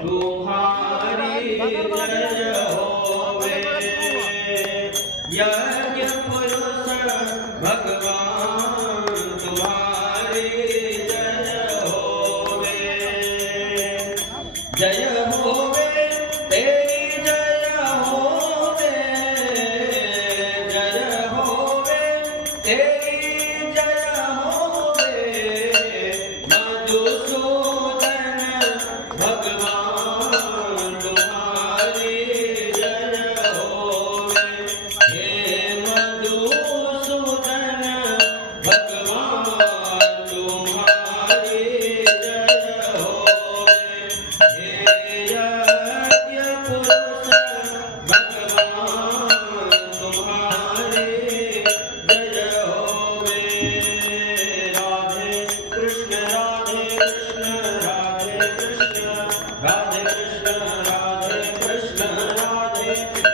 तुम्हारी जय होवे। यज्ञ पुरुष भगवान तुम्हारी जय होवे। जय होवे तेरी जय होवे। जय होवे तेरी जय होवे। मधुसूदन भगवान तुम्हारी जय होवे। हे मधुसूदन भगवान तुम्हारी जय होवे। हे यज्ञ पुरुष भगवान तुम्हारी जय होवे। राधे कृष्ण राधे कृष्ण राधे कृष्ण राधे कृष्ण राधे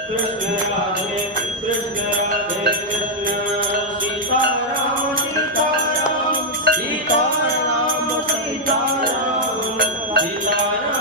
कृष्ण राधे कृष्ण राधे कृष्ण सीताराम सीताराम सीताराम सीताराम सीताराम